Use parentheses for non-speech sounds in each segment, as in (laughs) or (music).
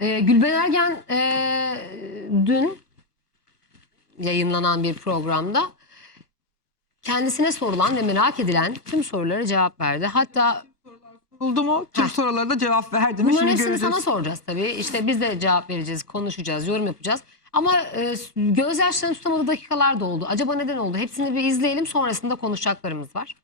Ee, Gülben Ergen e, dün yayınlanan bir programda kendisine sorulan ve merak edilen tüm sorulara cevap verdi. Hatta Buldu mu? Tüm Heh. sorulara da cevap verdi mi? bunların Şimdi hepsini göreceğiz. sana soracağız tabii. İşte biz de cevap vereceğiz, konuşacağız, yorum yapacağız. Ama e, gözyaşlarını tutamadığı dakikalar da oldu. Acaba neden oldu? Hepsini bir izleyelim. Sonrasında konuşacaklarımız var.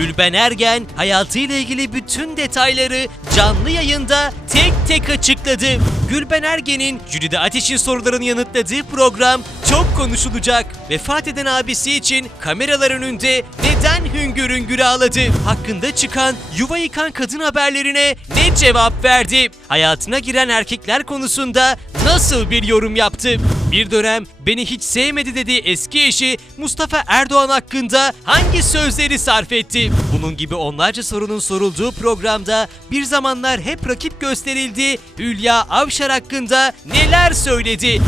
Gülben Ergen hayatıyla ilgili bütün detayları canlı yayında tek tek açıkladı. Gülben Ergen'in Jülide Ateş'in sorularını yanıtladığı program çok konuşulacak. Vefat eden abisi için kameralar önünde neden hüngür hüngür ağladı? Hakkında çıkan yuva yıkan kadın haberlerine ne cevap verdi? Hayatına giren erkekler konusunda nasıl bir yorum yaptı? Bir dönem beni hiç sevmedi dediği eski eşi Mustafa Erdoğan hakkında hangi sözleri sarf etti? Bunun gibi onlarca sorunun sorulduğu programda bir zamanlar hep rakip gösterildi. Hülya Avşar hakkında neler söyledi?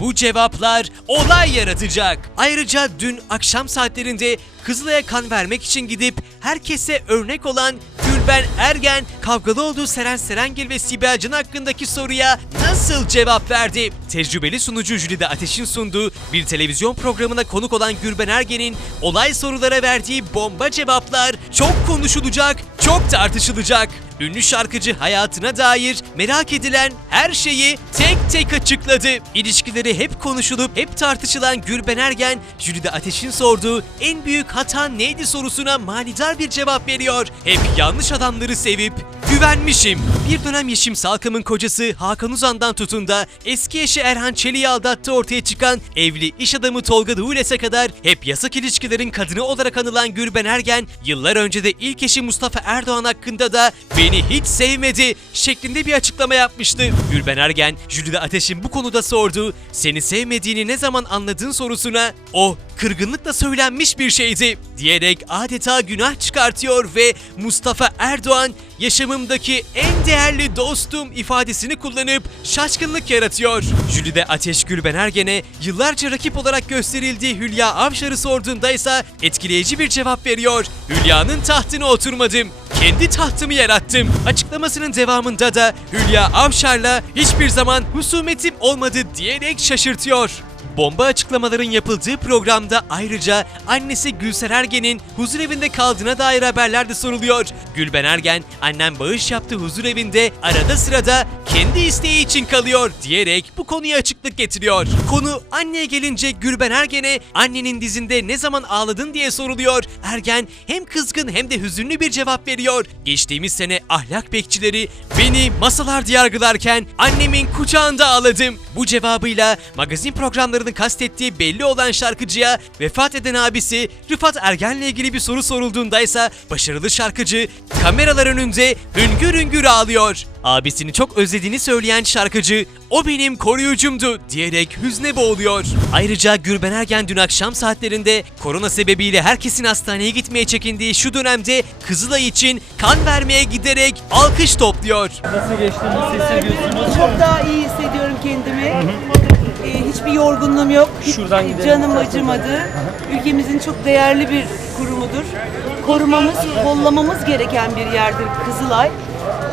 Bu cevaplar olay yaratacak. Ayrıca dün akşam saatlerinde Kızılay'a kan vermek için gidip herkese örnek olan Gülben Ergen kavgalı olduğu Seren Serengil ve Sibel Can hakkındaki soruya nasıl cevap verdi? Tecrübeli sunucu Jülide Ateş'in sunduğu bir televizyon programına konuk olan Gülben Ergen'in olay sorulara verdiği bomba cevaplar çok konuşulacak, çok tartışılacak. Ünlü şarkıcı hayatına dair merak edilen her şeyi tek tek açıkladı. İlişkileri hep konuşulup hep tartışılan Gülben Ergen, Jülide Ateş'in sorduğu en büyük hata neydi sorusuna manidar bir cevap veriyor. Hep yanlış adamları sevip güvenmişim. Bir dönem Yeşim Salkam'ın kocası Hakan Uzan'dan tutun da eski eşi Erhan Çelik'i aldattığı ortaya çıkan evli iş adamı Tolga Doğules'e kadar hep yasak ilişkilerin kadını olarak anılan Gülben Ergen, yıllar önce de ilk eşi Mustafa Erdoğan hakkında da beni hiç sevmedi şeklinde bir açıklama yapmıştı. Gülben Ergen, Jülide Ateş'in bu konuda sorduğu seni sevmediğini ne zaman anladın sorusuna o kırgınlıkla söylenmiş bir şeydi diyerek adeta günah çıkartıyor ve Mustafa Erdoğan yaşamımdaki en değerli dostum ifadesini kullanıp şaşkınlık yaratıyor. Jülide Ateş Gülben Ergen'e yıllarca rakip olarak gösterildiği Hülya Avşar'ı sorduğunda ise etkileyici bir cevap veriyor. Hülya'nın tahtına oturmadım. Kendi tahtımı yarattım. Açıklamasının devamında da Hülya Avşar'la hiçbir zaman husumetim olmadı diyerek şaşırtıyor. Bomba açıklamaların yapıldığı programda ayrıca annesi Gülser Ergen'in huzur evinde kaldığına dair haberler de soruluyor. Gülben Ergen, annem bağış yaptığı huzur evinde arada sırada kendi isteği için kalıyor diyerek bu konuya açıklık getiriyor. Konu anneye gelince Gülben Ergen'e annenin dizinde ne zaman ağladın diye soruluyor. Ergen hem kızgın hem de hüzünlü bir cevap veriyor. Geçtiğimiz sene ahlak bekçileri beni masalarda yargılarken annemin kucağında ağladım. Bu cevabıyla magazin programlarını kastettiği belli olan şarkıcıya vefat eden abisi Rıfat Ergen'le ilgili bir soru sorulduğunda ise başarılı şarkıcı kameralar önünde hüngür hüngür ağlıyor. Abisini çok özlediğini söyleyen şarkıcı o benim koruyucumdu diyerek hüzne boğuluyor. Ayrıca Gülben Ergen dün akşam saatlerinde korona sebebiyle herkesin hastaneye gitmeye çekindiği şu dönemde Kızılay için kan vermeye giderek alkış topluyor. Nasıl geçtiğini hissediyorsunuz? Çok daha iyi hissediyorum kendimi. Ee, hiçbir yorgunluğum yok. Hiç Şuradan gidelim. canım acımadı. Ülkemizin çok değerli bir kurumudur. Korumamız, kollamamız gereken bir yerdir Kızılay.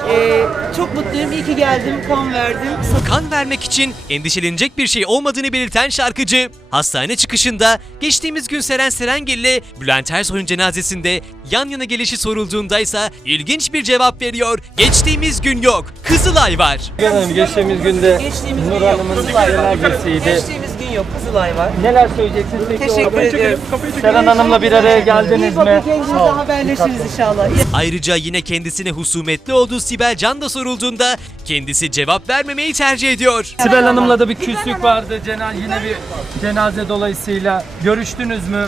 Ee, çok mutluyum. İyi ki geldim, kan verdim. Kan vermek için endişelenecek bir şey olmadığını belirten şarkıcı, hastane çıkışında geçtiğimiz gün Seren Serengil ile Bülent Ersoy'un cenazesinde yan yana gelişi sorulduğunda ise ilginç bir cevap veriyor. Geçtiğimiz gün yok, Kızılay var. Hanım geçtiğimiz günde Geçtiğimiz Nur gün yok, Hanım'ın Kızılay var. cenazesiydi. Geçtiğimiz yok, Kızılay var. Neler söyleyeceksiniz peki? Teşekkür orada? ediyorum. Seren Hanım'la bir araya geldiniz İyi bakın mi? kendinize haberleşiriz inşallah. Ayrıca yine kendisine husumetli olduğu Sibel Can da sorulduğunda kendisi cevap vermemeyi tercih ediyor. Sibel Hanım'la da bir küslük vardı. Cenaze, yine bir cenaze dolayısıyla. Görüştünüz mü?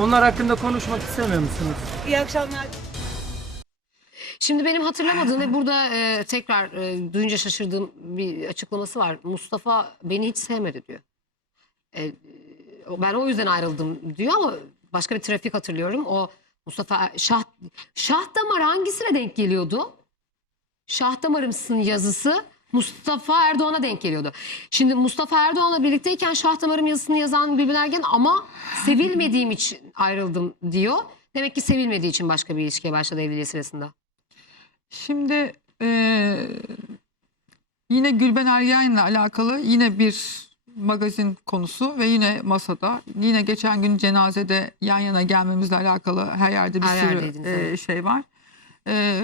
Onlar hakkında konuşmak istemiyor musunuz? İyi akşamlar. Şimdi benim hatırlamadığım ve burada e, tekrar e, duyunca şaşırdığım bir açıklaması var. Mustafa beni hiç sevmedi diyor. E, ben o yüzden ayrıldım diyor ama başka bir trafik hatırlıyorum. O Mustafa Er- Şah, Şah Damar hangisine denk geliyordu? Şah Damarımsın yazısı Mustafa Erdoğan'a denk geliyordu. Şimdi Mustafa Erdoğan'la birlikteyken Şah Damarım yazısını yazan Gülben Ergen ama sevilmediğim için ayrıldım diyor. Demek ki sevilmediği için başka bir ilişkiye başladı evliliği sırasında. Şimdi eee, yine Gülben Ergen'le alakalı yine bir magazin konusu ve yine masada. Yine geçen gün cenazede yan yana gelmemizle alakalı her yerde bir Her sürü yerdeydiniz, eee, evet. şey var. Eee,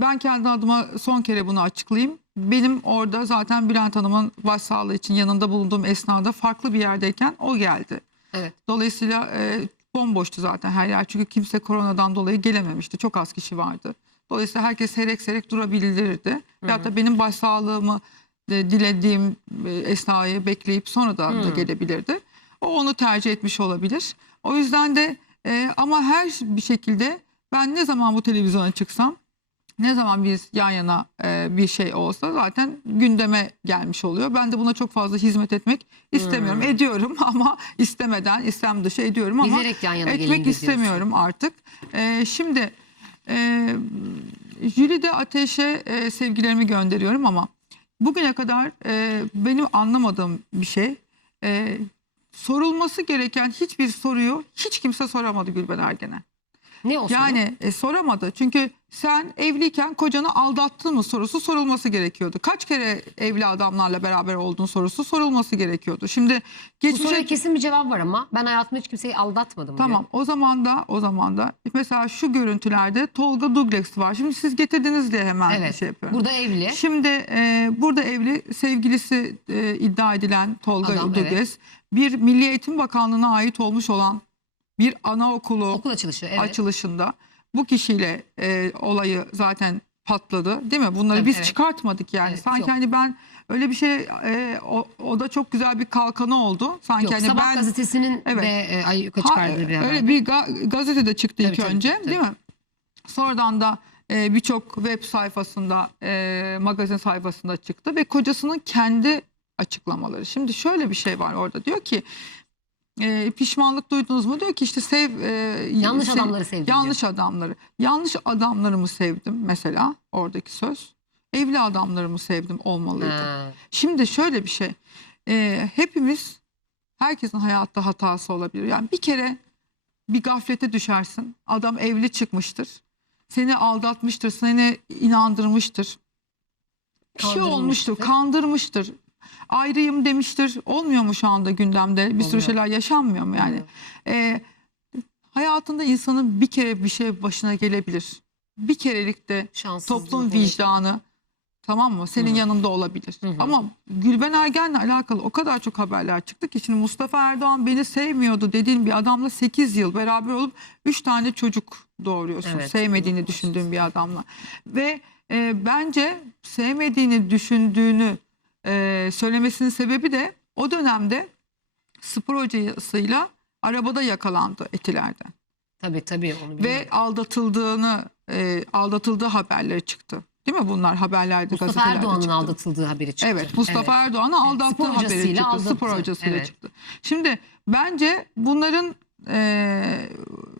ben kendi adıma son kere bunu açıklayayım. Benim orada zaten Bülent Hanım'ın başsağlığı için yanında bulunduğum esnada farklı bir yerdeyken o geldi. Evet. Dolayısıyla e, bomboştu zaten her yer. Çünkü kimse koronadan dolayı gelememişti. Çok az kişi vardı. Dolayısıyla herkes seyrek seyrek durabilirdi. Veyahut da benim başsağlığımı e, dilediğim e, esnayı bekleyip sonradan da Hı. gelebilirdi. O onu tercih etmiş olabilir. O yüzden de e, ama her bir şekilde ben ne zaman bu televizyona çıksam ne zaman biz yan yana e, bir şey olsa zaten gündeme gelmiş oluyor. Ben de buna çok fazla hizmet etmek istemiyorum. Hmm. Ediyorum (laughs) ama istemeden, istem dışı ediyorum ama Bilerek yan yana etmek istemiyorum artık. E, şimdi e, Jülide Ateş'e e, sevgilerimi gönderiyorum ama bugüne kadar e, benim anlamadığım bir şey e, sorulması gereken hiçbir soruyu hiç kimse soramadı Gülben Ergen'e. Ne o soru? Yani e, soramadı. Çünkü sen evliyken kocanı aldattın mı sorusu sorulması gerekiyordu. Kaç kere evli adamlarla beraber olduğun sorusu sorulması gerekiyordu. Şimdi Bu geçmişe soruya kesin bir cevap var ama ben hayatımda hiç kimseyi aldatmadım Tamam diyor. o zaman da o zaman da mesela şu görüntülerde Tolga Douglas var. Şimdi siz getirdiniz diye hemen Evet. şey yapıyorum. Burada evli. Şimdi e, burada evli sevgilisi e, iddia edilen Tolga Adam, evet. bir Milli Eğitim Bakanlığı'na ait olmuş olan bir anaokulu Okul açılışı. Evet. açılışında bu kişiyle e, olayı zaten patladı değil mi? Bunları Tabii, biz evet. çıkartmadık yani. Evet, Sanki yok. hani ben öyle bir şey e, o, o da çok güzel bir kalkanı oldu. Sanki Yok, hani Sabah ben gazetesinin Evet. de e, Ha, çıkardığı bir haber. öyle bir ga- gazetede çıktı Tabii, ilk tabii, önce tabii, değil mi? Sonradan da e, birçok web sayfasında, e, magazin sayfasında çıktı ve kocasının kendi açıklamaları. Şimdi şöyle bir şey var orada diyor ki e, pişmanlık duydunuz mu? Diyor ki işte sev e, Yanlış sev- adamları sevdim diyor. Yanlış adamları. Yanlış adamlarımı sevdim mesela oradaki söz. Evli adamlarımı sevdim olmalıydı. Ha. Şimdi şöyle bir şey. e, hepimiz herkesin hayatta hatası olabilir. Yani bir kere bir gaflete düşersin. Adam evli çıkmıştır. Seni aldatmıştır, seni inandırmıştır. Bir şey olmuştur, Kandırmıştır. Ayrıyım demiştir. Olmuyor mu şu anda gündemde? Bir sürü Oluyor. şeyler yaşanmıyor mu yani? E, hayatında insanın bir kere bir şey başına gelebilir. Bir kerelik de toplum evet. vicdanı tamam mı? Senin Hı. yanında olabilir. Hı hı. Ama Gülben Ergen'le alakalı o kadar çok haberler çıktı ki şimdi Mustafa Erdoğan beni sevmiyordu dediğin bir adamla 8 yıl beraber olup 3 tane çocuk doğuruyorsun. Evet, Sevmediğini Allah düşündüğün bir adamla. Ve e, bence sevmediğini düşündüğünü e, söylemesinin sebebi de o dönemde spor hocasıyla arabada yakalandı Etiler'den Tabii tabii onu ve aldatıldığını e, aldatıldığı haberleri çıktı. Değil mi bunlar haberlerde Mustafa gazetelerde Erdoğan'ın çıktı. aldatıldığı haberi çıktı. Evet Mustafa Erdoğan'ı aldattığı Spor haberi çıktı. aldattı. Spor hocasıyla Evet. çıktı. Şimdi bence bunların e,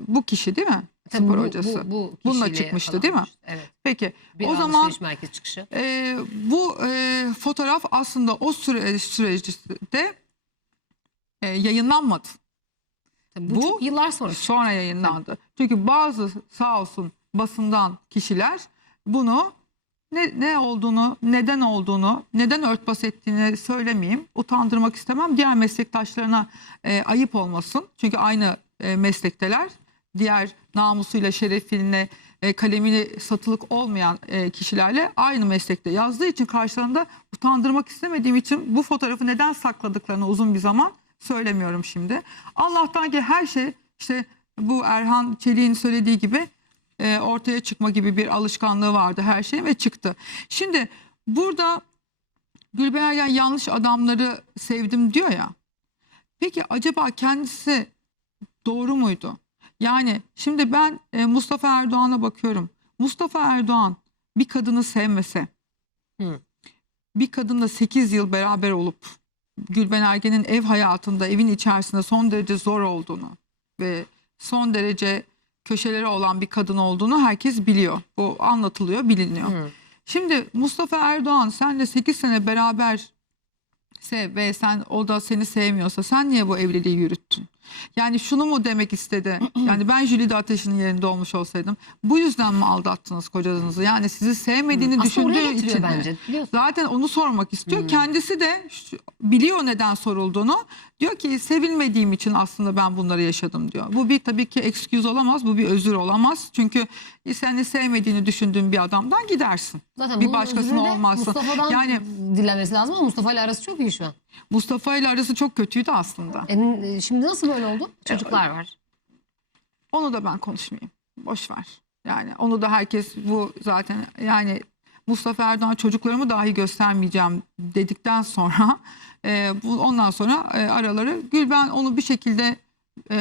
bu kişi değil mi? Tabii Spor bu- hocası. Bu, bu Bununla çıkmıştı, değil mi? Evet. Peki Bir o zaman merkezi çıkışı. e, bu e, fotoğraf aslında o süre, süreçte e, yayınlanmadı. Tabii bu, bu- çok yıllar sonra. Sonra yayınlandı. Çünkü bazı sağ olsun basından kişiler bunu ne, ne olduğunu, neden olduğunu, neden örtbas ettiğini söylemeyeyim. Utandırmak istemem. Diğer meslektaşlarına e, ayıp olmasın. Çünkü aynı e, meslekteler. Diğer namusuyla, şerefiyle, e, kalemini satılık olmayan e, kişilerle aynı meslekte yazdığı için karşılarında utandırmak istemediğim için bu fotoğrafı neden sakladıklarını uzun bir zaman söylemiyorum şimdi. Allah'tan ki her şey işte bu Erhan Çelik'in söylediği gibi e, ortaya çıkma gibi bir alışkanlığı vardı her şey ve çıktı. Şimdi burada Gülben Ergen yanlış adamları sevdim diyor ya. Peki acaba kendisi doğru muydu? Yani şimdi ben e, Mustafa Erdoğan'a bakıyorum. Mustafa Erdoğan bir kadını sevmese, Hı. bir kadınla 8 yıl beraber olup Gülben Ergen'in ev hayatında, evin içerisinde son derece zor olduğunu ve son derece köşeleri olan bir kadın olduğunu herkes biliyor. Bu anlatılıyor, biliniyor. Hı. Şimdi Mustafa Erdoğan senle 8 sene beraber sev ve sen o da seni sevmiyorsa sen niye bu evliliği yürüttün? Yani şunu mu demek istedi? (clears throat) Yani ben Jülide Ateş'in yerinde olmuş olsaydım. Bu yüzden mi aldattınız kocanızı? Yani sizi sevmediğini Aslında oraya düşündüğü getiriyor için. mi? bence, biliyorsun. Zaten onu sormak istiyor. Kendisi de şu- biliyor neden sorulduğunu. Diyor ki sevilmediğim için aslında ben bunları yaşadım diyor. Bu bir tabii ki excuse olamaz. Bu bir özür olamaz. Çünkü seni sevmediğini düşündüğün bir adamdan gidersin. Zaten bir bunun başkasına özrünü de olmazsa. Mustafa'dan Yani dilemesi lazım ama Mustafa ile arası çok iyi şu an. Mustafa ile arası çok kötüydü aslında. E, şimdi nasıl böyle oldu? Çocuklar var. Onu da ben konuşmayayım. Boş ver. Yani onu da herkes bu zaten yani Mustafa Erdoğan çocuklarımı dahi göstermeyeceğim dedikten sonra (laughs) e, bu ondan sonra e, araları Gülben onu bir şekilde e,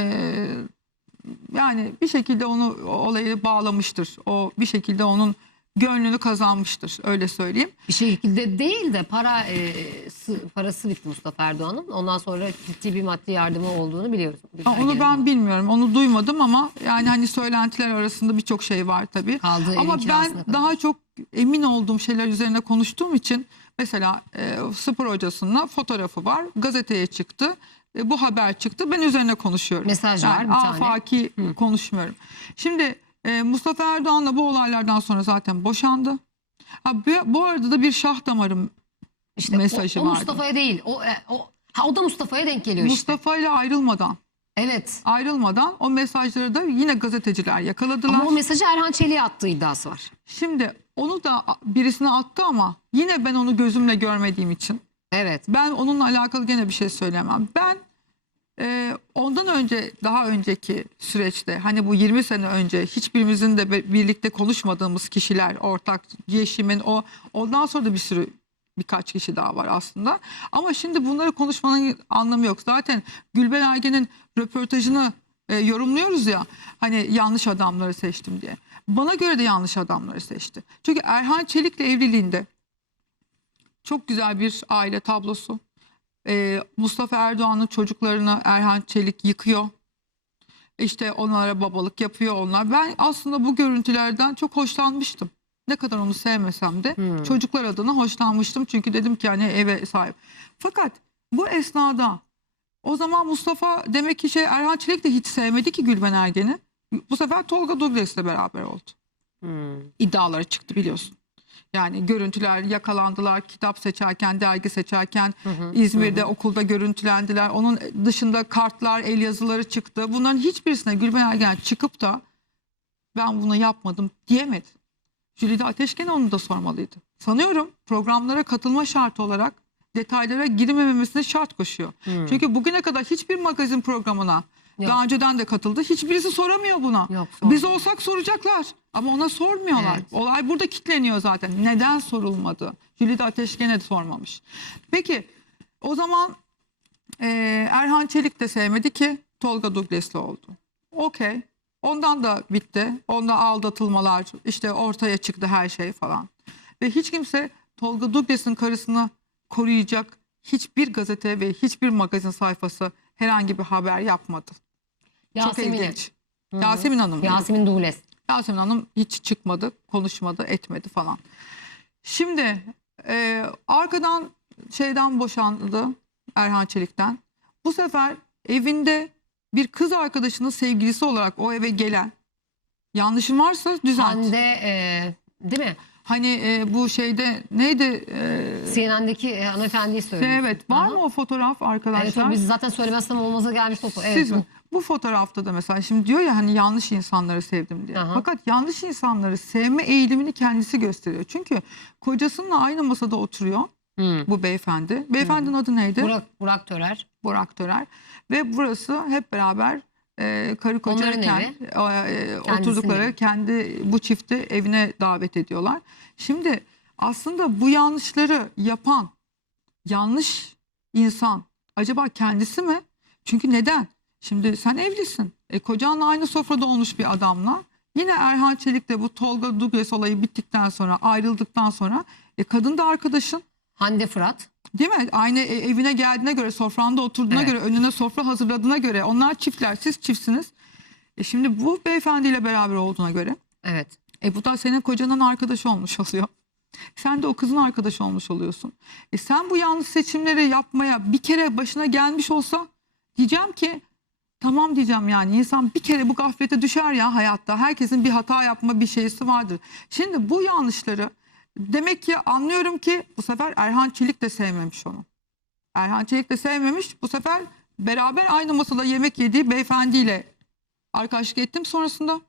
yani bir şekilde onu olayı bağlamıştır. O bir şekilde onun gönlünü kazanmıştır öyle söyleyeyim. Bir şekilde değil de para e, sı- parası bitti Mustafa Erdoğan'ın. Ondan sonra ciddi bir maddi yardımı olduğunu biliyoruz. Ha, Onu ben bilmiyorum. Onu duymadım ama yani hani söylentiler arasında birçok şey var tabii. Kaldığı ama ben kadar. daha çok emin olduğum şeyler üzerine konuştuğum için mesela e, spor hocasının fotoğrafı var. Gazeteye çıktı. E, bu haber çıktı. Ben üzerine konuşuyorum. Mesaj var yani bir tane. afaki konuşmuyorum. Şimdi e, Mustafa Erdoğan'la bu olaylardan sonra zaten boşandı. Ha, bu, bu arada da bir şah damarım İşte mesajı o, o vardı. Mustafa'ya değil. O, e, o, ha, o da Mustafa'ya denk geliyor işte. Mustafa ile ayrılmadan Evet. ayrılmadan o mesajları da yine gazeteciler yakaladılar. Ama o mesajı Erhan Çelik'e attığı iddiası var. Şimdi onu da birisine attı ama yine ben onu gözümle görmediğim için Evet. ben onunla alakalı gene bir şey söylemem. Ben e, ondan önce daha önceki süreçte hani bu 20 sene önce hiçbirimizin de birlikte konuşmadığımız kişiler ortak Yeşim'in o ondan sonra da bir sürü birkaç kişi daha var aslında. Ama şimdi bunları konuşmanın anlamı yok. Zaten Gülben Ergen'in röportajını e, yorumluyoruz ya hani yanlış adamları seçtim diye. Bana göre de yanlış adamları seçti. Çünkü Erhan Çelik'le evliliğinde çok güzel bir aile tablosu. Ee, Mustafa Erdoğan'ın çocuklarını Erhan Çelik yıkıyor. İşte onlara babalık yapıyor onlar. Ben aslında bu görüntülerden çok hoşlanmıştım. Ne kadar onu sevmesem de çocuklar adına hoşlanmıştım. Çünkü dedim ki hani eve sahip. Fakat bu esnada o zaman Mustafa demek ki şey Erhan Çelik de hiç sevmedi ki Gülben Ergen'i. Bu sefer Tolga Douglas'le beraber oldu iddiaları çıktı biliyorsun. Yani görüntüler yakalandılar, kitap seçerken, dergi seçerken İzmir'de okulda görüntülendiler. Onun dışında kartlar, el yazıları çıktı. Bunların hiçbirisine Gülben Ergen çıkıp da ben bunu yapmadım diyemedi. Jülide Ateşken onu da sormalıydı. Sanıyorum programlara katılma şartı olarak detaylara girmemesine şart koşuyor. Çünkü bugüne kadar hiçbir magazin programına Yok. daha önceden de katıldı. Hiçbirisi soramıyor buna. Yok, Biz olsak soracaklar ama ona sormuyorlar. Evet. Olay burada kitleniyor zaten. Neden sorulmadı? Jülide Ateşken'e de sormamış. Peki o zaman e, Erhan Çelik de sevmedi ki Tolga Douglas'lı oldu. Okey. Ondan da bitti. Onda aldatılmalar işte ortaya çıktı her şey falan. Ve hiç kimse Tolga Douglas'ın karısını koruyacak hiçbir gazete ve hiçbir magazin sayfası herhangi bir haber yapmadı. Çok Yasemin'i. ilginç. Yasemin Hanım. Yasemin Dubles. Yasemin Hanım hiç çıkmadı, konuşmadı, etmedi falan. Şimdi e, arkadan şeyden boşandı Erhan Çelik'ten. Bu sefer evinde bir kız arkadaşının sevgilisi olarak o eve gelen yanlışım varsa düzelt. Hande e, değil mi? Hani e, bu şeyde neydi? E, CNN'deki e, hanımefendiyi söylüyorsun. evet var Aha. mı o fotoğraf arkadaşlar? Evet o biz zaten söylemezsem olmaza gelmiş topu. Evet, Siz mi? Bu fotoğrafta da mesela şimdi diyor ya hani yanlış insanları sevdim diye. Aha. Fakat yanlış insanları sevme eğilimini kendisi gösteriyor. Çünkü kocasıyla aynı masada oturuyor Hı. bu beyefendi. Beyefendinin adı neydi? Burak. Burak, Burak Törer. Törer. Ve burası hep beraber e, karı Onların e, Kendisinin oturdukları evi. kendi bu çifti evine davet ediyorlar. Şimdi aslında bu yanlışları yapan yanlış insan acaba kendisi mi? Çünkü neden? Şimdi sen evlisin. E, kocanla aynı sofrada olmuş bir adamla. Yine Erhan Çelik de bu Tolga Douglas olayı bittikten sonra ayrıldıktan sonra e, kadın da arkadaşın. Hande Fırat. Değil mi? Aynı e- evine geldiğine göre, sofranda oturduğuna Evet. göre, önüne sofra hazırladığına göre onlar çiftler, siz çiftsiniz. E şimdi bu beyefendiyle beraber olduğuna göre Evet. e bu da senin kocanın arkadaşı olmuş oluyor. (laughs) Sen de o kızın arkadaşı olmuş oluyorsun. E sen bu yanlış seçimleri yapmaya bir kere başına gelmiş olsa diyeceğim ki Tamam diyeceğim yani insan bir kere bu gaflete düşer ya hayatta. Herkesin bir hata yapma bir şeysi vardır. Şimdi bu yanlışları demek ki anlıyorum ki bu sefer Erhan Çelik de sevmemiş onu. Erhan Çelik de sevmemiş. Bu sefer beraber aynı masada yemek yediği beyefendiyle arkadaşlık ettim. Sonrasında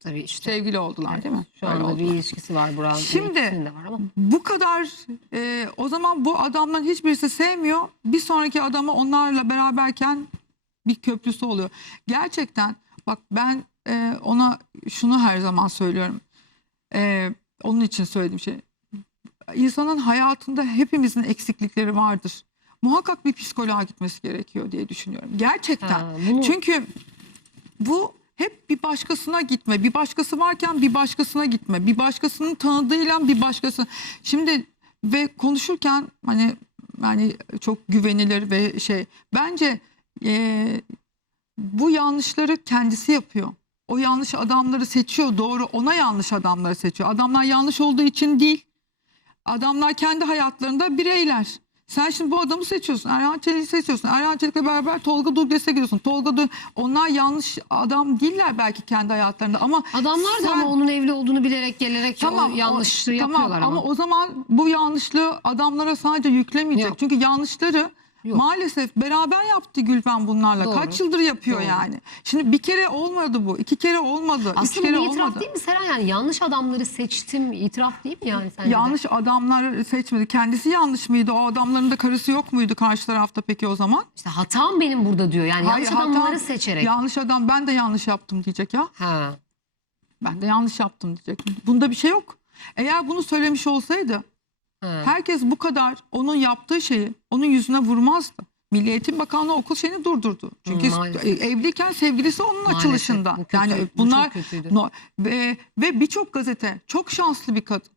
Tabii işte. sevgili oldular değil mi? Şu Öyle anda bir ilişkisi var Burak'ın. Şimdi- var ama. Bu kadar e, o zaman bu adamdan hiçbirisi sevmiyor. Bir sonraki adamı onlarla beraberken bir köprüsü oluyor. Gerçekten bak ben e, ona şunu her zaman söylüyorum. E, onun için söylediğim şey. İnsanın hayatında hepimizin eksiklikleri vardır. Muhakkak bir psikoloğa gitmesi gerekiyor diye düşünüyorum. Gerçekten. Ha, bunu- Çünkü bu hep bir başkasına gitme. Bir başkası varken bir başkasına gitme. Bir başkasının tanıdığıyla bir başkası. Şimdi ve konuşurken hani yani çok güvenilir ve şey bence eee, bu yanlışları kendisi yapıyor. O yanlış adamları seçiyor doğru ona yanlış adamları seçiyor. Adamlar yanlış olduğu için değil. Adamlar kendi hayatlarında bireyler. Sen şimdi bu adamı seçiyorsun. Erhan Çelik'i seçiyorsun. Erhan Çelik'le beraber Tolga Dugles'e giriyorsun. Tolga Dur onlar yanlış adam değiller belki kendi hayatlarında ama Adamlar da sen- ama onun evli olduğunu bilerek gelerek o yanlışlığı o- yapıyorlar tamam, ama. ama o zaman bu yanlışlığı adamlara sadece yüklemeyecek. Yok. Çünkü yanlışları Yok. maalesef beraber yaptı Gülben bunlarla. Doğru. Kaç yıldır yapıyor Doğru. yani. Şimdi bir kere olmadı bu. iki kere olmadı. üç Aslında kere bu itiraf olmadı. değil mi Seren? Yani yanlış adamları seçtim itiraf değil mi yani sence de? Yanlış adamlar seçmedi. Kendisi yanlış mıydı? O adamların da karısı yok muydu karşı tarafta peki o zaman? İşte hatam benim burada diyor. Yani Hayır, yanlış hata- adamları seçerek. Yanlış adam ben de yanlış yaptım diyecek ya. Ha. Ben de yanlış yaptım diyecek. Bunda bir şey yok. Eğer bunu söylemiş olsaydı ha. herkes bu kadar onun yaptığı şeyi onun yüzüne vurmazdı. Milli Eğitim Bakanlığı okul şeyini durdurdu. Çünkü maalesef. e, evliyken sevgilisi onun Maalesef, açılışında. bu kötü, yani bu bunlar kötüydü. no, ve ve birçok gazete çok şanslı bir kadın.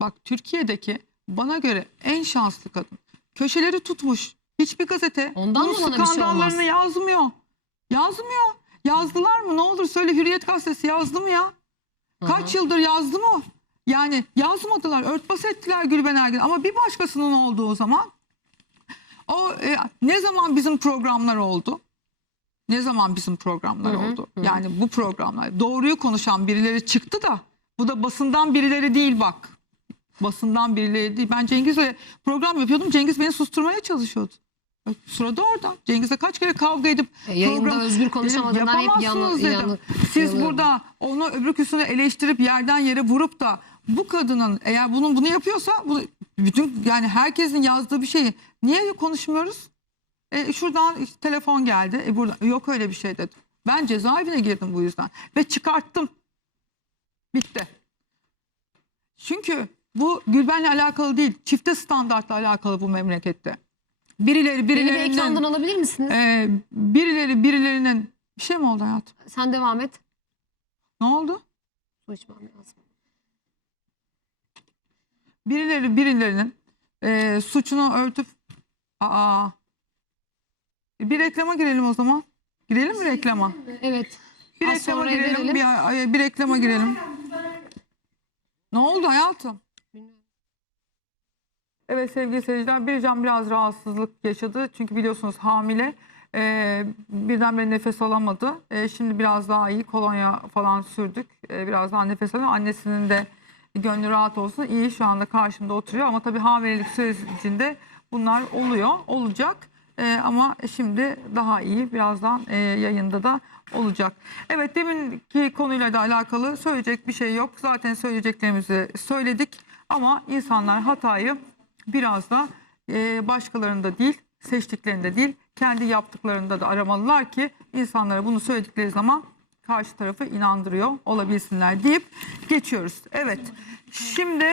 Bak Türkiye'deki bana göre en şanslı kadın. Köşeleri tutmuş. Hiçbir gazete Ondan bunun şey skandallarını olmaz? yazmıyor. Yazmıyor. Yazdılar mı? Ne olur söyle Hürriyet gazetesi yazdı mı ya? Kaç yıldır yazdı mı? Yani yazmadılar, örtbas ettiler Gülben Ergen ama bir başkasının olduğu zaman o e, ne zaman bizim programlar oldu? Ne zaman bizim programlar Hı hı, oldu? hı. Yani bu programlar doğruyu konuşan birileri çıktı da bu da basından birileri değil bak. Basından birileri değil. Ben Cengiz'le program yapıyordum. Cengiz beni susturmaya çalışıyordu. Bak, Sırada orada. Cengiz'le kaç kere kavga edip E, yayında özgür konuşamadığından hep yanı- yanı- Siz yanılıyorum. burada onu öbürküsünü eleştirip yerden yere vurup da bu kadının eğer bunun bunu yapıyorsa bu bütün yani herkesin yazdığı bir şeyi niye konuşmuyoruz? E, şuradan işte telefon geldi. E, burada yok öyle bir şey dedim. Ben cezaevine girdim bu yüzden ve çıkarttım. Bitti. Çünkü bu Gülben'le alakalı değil. Çifte standartla alakalı bu memlekette. Birileri Beni bir ekrandan alabilir misiniz? e, birileri birilerinin bir şey mi oldu hayatım? Sen devam et. Ne oldu? Su içmem lazım. Birileri birilerinin e, suçunu örtüp aa bir reklama girelim o zaman. Girelim mi reklama? Evet. Bir Az reklama sonra girelim. Bir, bir reklama girelim. Ne oldu hayatım? Evet sevgili seyirciler Bircan biraz rahatsızlık yaşadı. Çünkü biliyorsunuz hamile. Ee, birdenbire nefes alamadı. Ee, şimdi biraz daha iyi kolonya falan sürdük. Ee, biraz daha nefes alıyor. Annesinin de gönlü rahat olsun. İyi şu anda karşımda oturuyor. Ama tabii hamilelik sürecinde bunlar oluyor. Olacak. Ee, ama şimdi daha iyi. Birazdan e, yayında da olacak. Evet deminki konuyla da alakalı söyleyecek bir şey yok. Zaten söyleyeceklerimizi söyledik. Ama insanlar hatayı biraz da e, başkalarında değil, seçtiklerinde değil, kendi yaptıklarında da aramalılar ki insanlara bunu söyledikleri zaman karşı tarafı inandırıyor olabilsinler deyip geçiyoruz. Evet. Şimdi